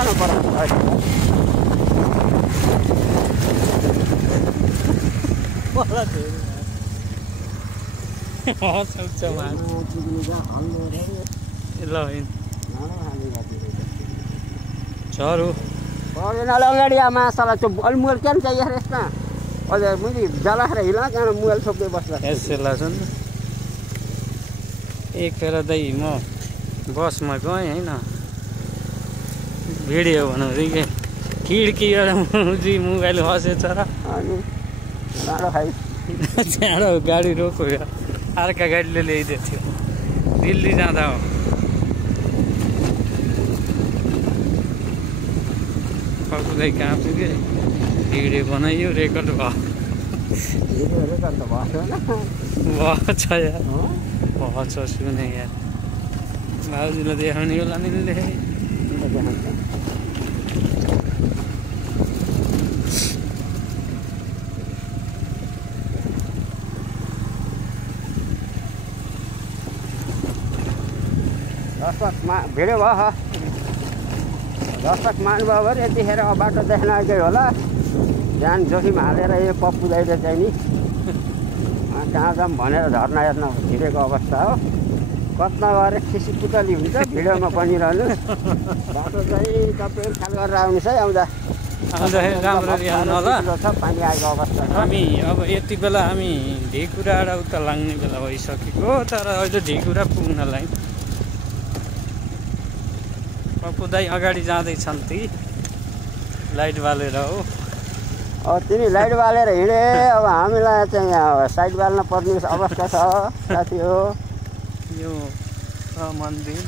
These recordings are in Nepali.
सानो पर्छ चरो परेनाले अगाडि मासला त्यो अलमुल के चाहियो यसमा अझ मैले जला खाएर हिला त्यहाँ मुल छोप्दै बस्ला यसलाई सुन एक फेर दाइ म बसमा गएँ होइन भिडियो बनाउँदै के खिड्कीबाट मुजी मोबाइल खसेछ र अनि चाँडो खाइ चाँडो गाडी रोक्यो अर्का गाडीले ल्याइदिएको थियो दिल्ली जाँदा हो पपुदाइ कहाँ पुग्यो भिडियो बनाइयो रेकर्ड भयो भएछ यार भएछ सुने यार भाउजूलाई देखाउने होला नि भिडियो भयो दर्शक मान्नुभयो भने यतिखेर बाटो देख्न आएकै होला ध्यान जोखिम हालेर यो पप्पु दाइले चाहिँ नि कहाँ जाऊँ भनेर झर्ना हेर्न हिँडेको अवस्था हो कतना गएर खिसी पुतली हुन्छ भिडियोमा बनिरहनु बाटो चाहिँ तपाईँ ख्याल गरेर आउनुहोस् है आउँदाखेरि राम्ररी आउनु होला छ पानी आएको अवस्था छ हामी अब यति बेला हामी ढिकुराबाट उता लाग्ने बेला भइसकेको तर अहिले ढिकुरा पुग्नलाई पप्पु दाइ अगाडि जाँदैछन् ती लाइट बालेर हो तिनी लाइट बालेर हिँडे अब हामीलाई चाहिँ यहाँ साइड बाल्न पर्ने अवस्था छ साथी हो यो मन्दिर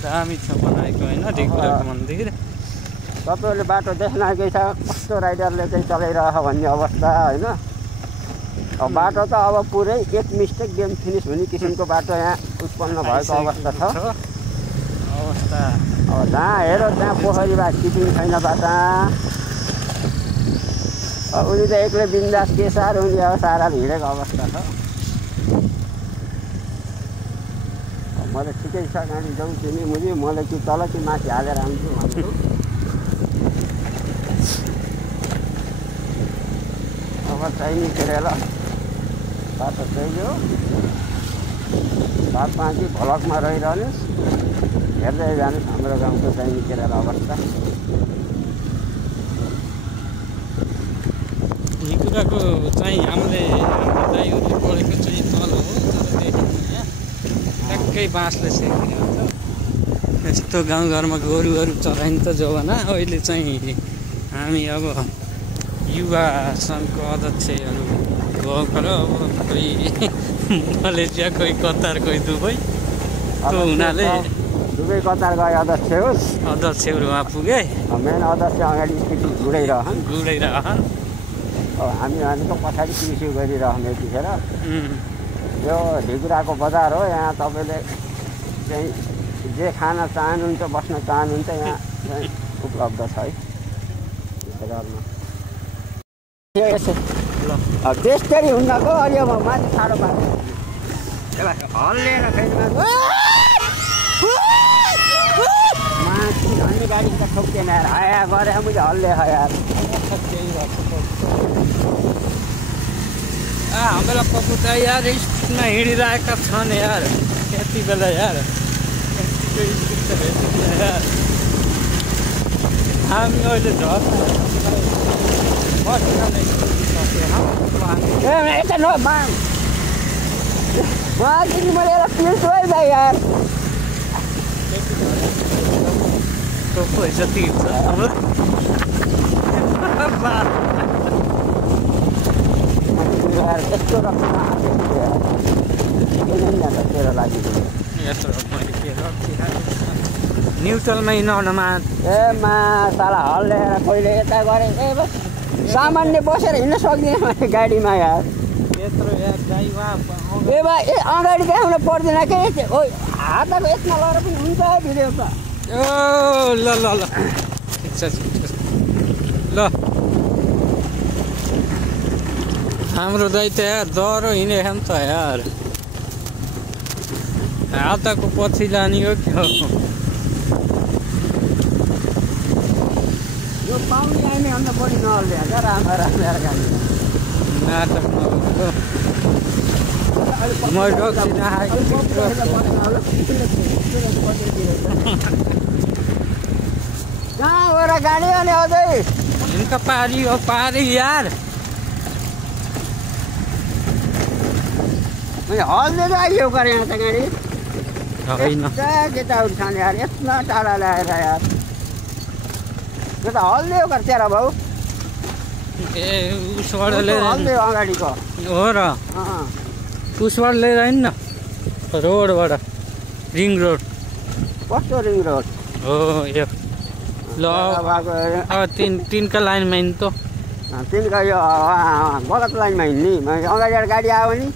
दामी छ बनाएको होइन ढिकुराको मन्दिर तपाईँहरूले बाटो देख्न आएकै छ कस्तो राइडरले चाहिँ चलाइरह भन्ने अवस्था होइन अब बाटो त अब पुरै एक मिस्टेक गेम फिनिस हुने किसिमको बाटो यहाँ उत्पन्न भएको अवस्था छ अवस्था अब जहाँ हेर त्यहाँ पोखरी भए सिटिङ छैन बाटा उनी त एक्लै बिन्दास के साह्रो उनी अब सारा हिँडेको अवस्था छ मैले ठिकै छ गाडी जाउँ तिमी मुझे मलाई कि तल कि माथि हालेर आउँछु भन्छु अब चाहिने खेरेर बाटो चाहियो बात पाँची भ्लगमा रहिरहनुहोस् हेर्दै जानुहोस् हाम्रो गाउँको चाहिने खेरेर अवस्था ढिकुराको चाहिँ हामीले दाइहरूले पढेको चाहिँ तल हो तर यहाँ ट्याक्कै बाँसले सेकिने हुन्छ यस्तो गाउँघरमा गोरुहरू चराइन्छ जमाना अहिले चाहिँ हामी अब युवा सङ्घको अध्यक्षहरू भएको र अब कोही मलेसिया कोही कतार कोही दुबई त्यो हुनाले दुबई कतार गए अध्यक्षहरू उहाँ पुगे मेन अध्यक्ष अगाडि स्थिति गुडाइरहन् अब हामी भनेको पछाडि कृषि गरिरहने यतिखेर यो ढिकुराको बजार हो यहाँ तपाईँले चाहिँ जे खान चाहनुहुन्छ बस्न चाहनुहुन्छ यहाँ चाहिँ उपलब्ध छ है त्यसरी हुन्नको अलि अब माथि साह्रो पार्छ हल्लिएर फेरि माथि झन्डी गाडी त ठोक्दैन यार हाया गरे मैले हल्ले यार हाम्रो पप्पु त यार स्पिडमा हिँडिरहेका छन् यार यति बेला यार हामी अहिले मैले एउटा पिल्छु है भाइ यार पैसा तिर्छ यस्तो तेरो लागि न्युट्रलमै नहुनमा ए मा साला हल्लेर कहिले यता गरे ए बस सामान्य बसेर हिँड्न सक्दिनँ मैले गाडीमा यार त्यत्रो यार ए बा ए अगाडि देखाउन पर्दैन के ओ हातको यसमा लगाएर पनि हुन्छ भिडियो त ओ ल ल ल ठिक छ ल हाम्रो दाइ त यार डह्रो हिँडेको नि त यार हातको पछि लाने हो क्या यो पाउने आइने अन्त बढी नहल्छ राम्रो राम्रो गाडी नाटक नगरेको म रक्सी नखाएको कहाँ गएर गाडी अनि अझै इनका पारी हो पारी यार हल्दै आइयो गरे यहाँ त गाडी होइन केटाहरू छन् यार यत्रो टाढा ल्याएर यार यो त हल्दियो कर तेरा भाउ ए उसबाट लिएर हल्दियो अगाडिको हो र उसबाट लिएर आइन न रोडबाट रिङ रोड कस्तो रिङ रोड हो यो ल अब तिनका लाइनमा हिँड्नु त तिनका यो गलत लाइनमा हिँड्ने अगाडि गाडी आयो नि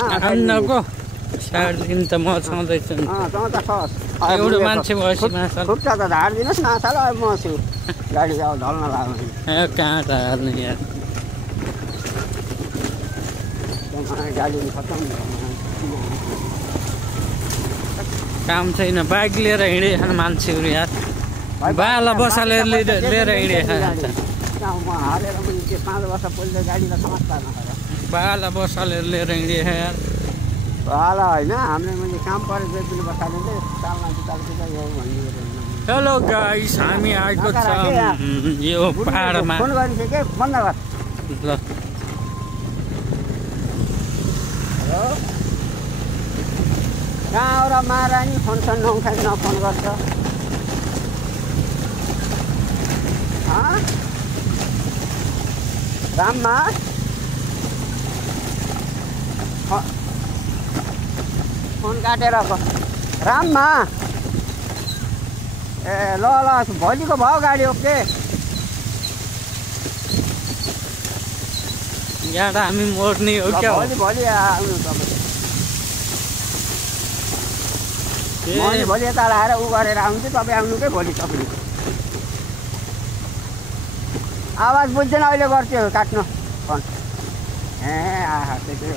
आउनको साइडदेखि त म छँदैछु एउटा मान्छे भएपछि माछा खुट्टा त झारिदिनुहोस् न साल अब म छु गाडी अब ढल्न लाग्यो कहाँ झार्ने यार गाडी खतम काम छैन बाइक लिएर हिँडेछन् मान्छेहरू यार बाला बसालेर लिएर हिँडेछ म हालेर पनि त्यो 5 वर्ष पहिले गाडीलाई समस्या नगर बाला बसालेर लिएर हिँडेछ यार होला होइन हामीले मैले काम परेर बेच्नु बसालेर चालना जुत्ता यो भनिदिएर हेलो गाइस हामी आएको छ यो पहाडमा फोन गरिसके बन्द गर ल हेलो कहाँ एउटा महारानी फोन नउठाइ नफोन गर्छ राममा फोन काटेर राममा ए ल ल भोलिको भयो गाडी ओके यहाँ हामी मोड्ने हो क्या भोलि आउनु तपाईँ भोलि यता आएर उ गरेर आउँछु तपाईँ आउनुकै भोलि तपाईँ आवाज बुझ्दैन अहिले गर्थ्यो काट्नु फोन ए आहा त्यही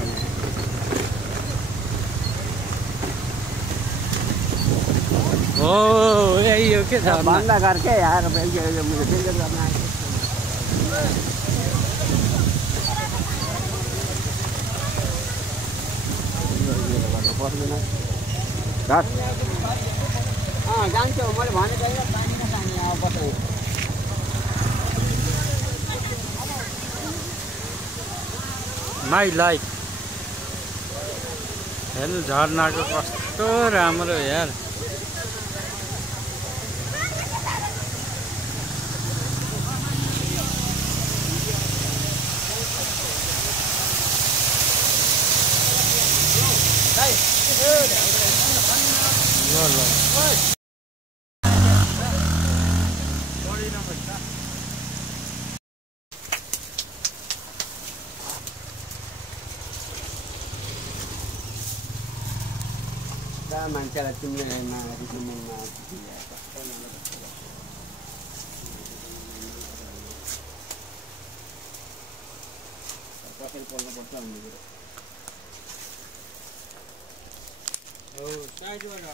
हो हो यही हो के छ बन्द गर्के यार मुझे फिल्टर गर्न आएको पर्दैन जान्छु मैले भनेको पानी नखाने अब बस्नु माई लाइफ हेर्नु झर्नाको कस्तो राम्रो यार मान्छेलाई तिमीले कसरी पल्नुपर्छ भन्ने कुरो हो साइडबाट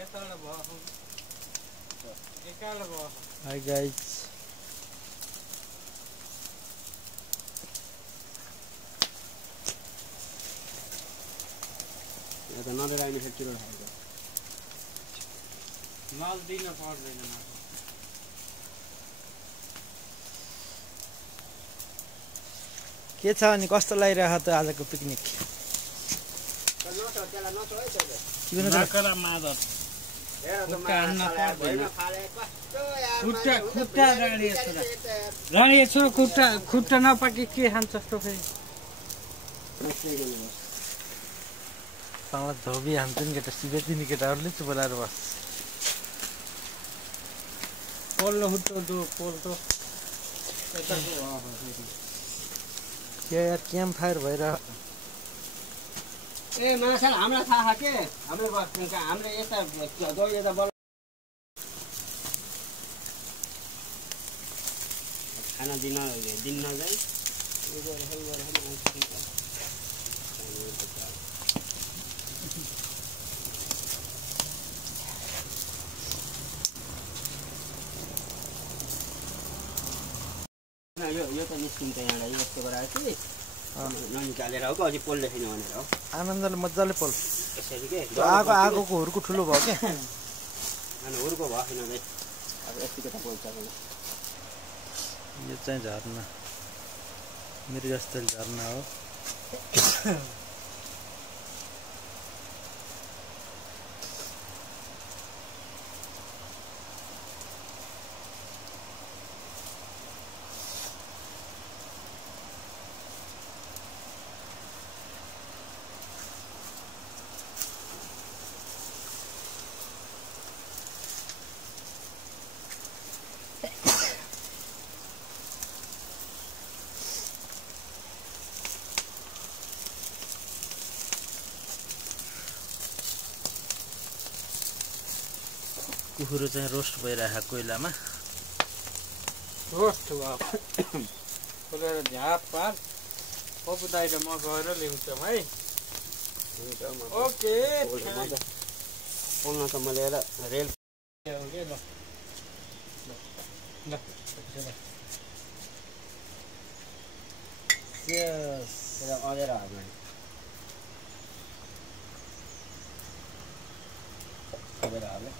यताबाट भयो एकाबाट भयो हाई गाइस त नदेर आइने फेरि चिरो खाएको मल दिन पर्दैन के छ अनि कस्तो लागिरहेको त आजको पिकनिक खुट्टा नपाके के खान्छ जस्तो फेरि धोबी हान्छ नि केटा सिधै तिनी केटाहरूले चाहिँ बोलाएर बस पोल्लो खुट्टो पोल्टो यार क्याम्प फायर भएर ए माछा हामीलाई थाहा के हाम्रो हाम्रो यता यता खाना दिन नजाई यो त निस्किन्छ यहाँलाई यस्तो गरायो कि ननिकालेर हो कि अझै पोल्दै छैन भनेर हो आनन्दले मजाले पोल यसरी के आगोको हुर्को ठुलो भयो क्या अनि हुर्को भयो किनभने अब यतिको त पोल्छ यो चाहिँ झर्ना मृगस्थल झर्ना हो कुखुरो चाहिँ रोस्ट भइरहेको कोइलामा रोस्ट भयो खोलेर झाप पार पप्पु दाइ र म गएर ल्याउँछौँ है ओके पोल्न त मैले रेल अँधेर हाल्नु अँधेर हाल्यो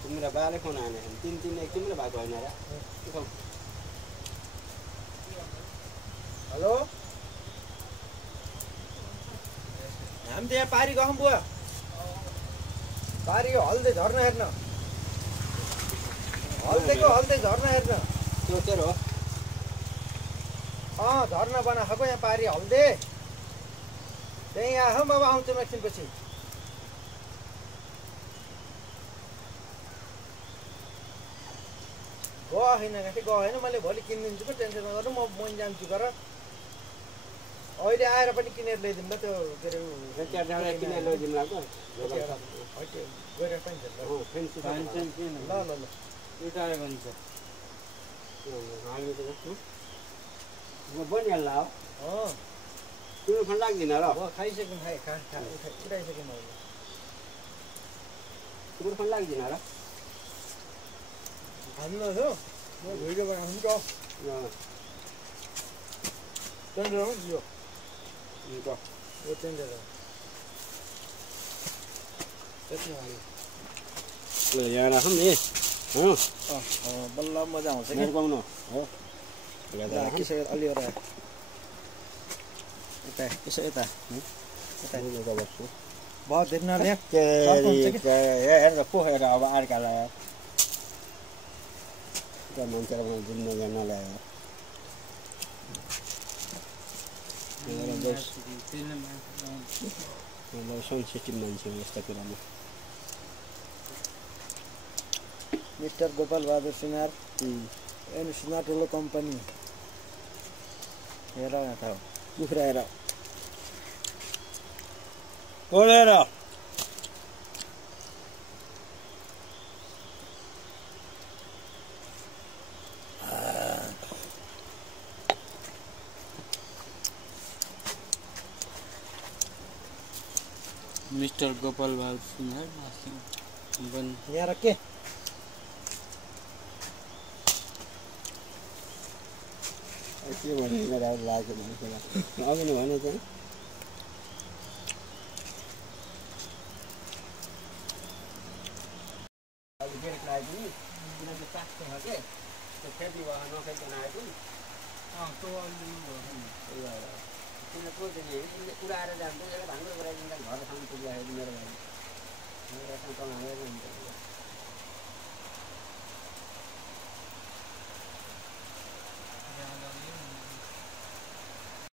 तिम्रो बाले फोन आने तीन एक तिम्रो भएको होइन र हेलो हामी त यहाँ पारी गहौँ बुवा पारी हल्दै झर्ना हेर्न हल्दै झर्ना हेर्न त्यो के हो झर्ना बनाएको यहाँ पारी हल्दे त्यही यहाँ बाबा आउँछु म एकछिनपछि गएन मैले भोलि किनिदिन्छु पो टेन्सन नगर्नु म जान्छु गर अहिले आएर पनि किनेर ल्याइदिनु ल त्यो के अरे किनेर ल्याइदिनु ल बनिहाल्ला हो तिम्रो फोन लाग्दैन र खाइसक्यौँ उठाइसक्यौँ मैले तिम्रो फोन लाग्दैन र हाल्नु हो म भिडियो बनाउँछु टेन्डर हो यो टेन्डर हो यहाँ राखौँ नि बल्ल मजा आउँछ कि पाउनु हो राखिसकेर अलि यता यसो यता बस्छु बहुत दिन नले हेर पो हेर अब अर्कालाई त्यो मान्छेलाई मलाई जिम्मा गर्न ल्यायो सेन्सिटिभ मान्छे हो यस्तो कुरामा मिस्टर गोपाल बहादुर सिन्हार एन्ड सिन्हार ठुलो कम्पनी हेर यहाँ ठाउँ कुखुरा हेर कोरेर मिस्टर गोपाल बहादुर सिन्हार यहाँ र के के भने मेरो लाग्यो मान्छेलाई अघि नै भने चाहिँ ब्रेक लाग्यो नि किनकि चाख्छ के त्यो खेती भएर नखेल्दैन आएको किन सोचेँ उडाएर जान्छ यसलाई भान्डो गराइदिँदा घरसम्म पुग्दाखेरि मेरो लागि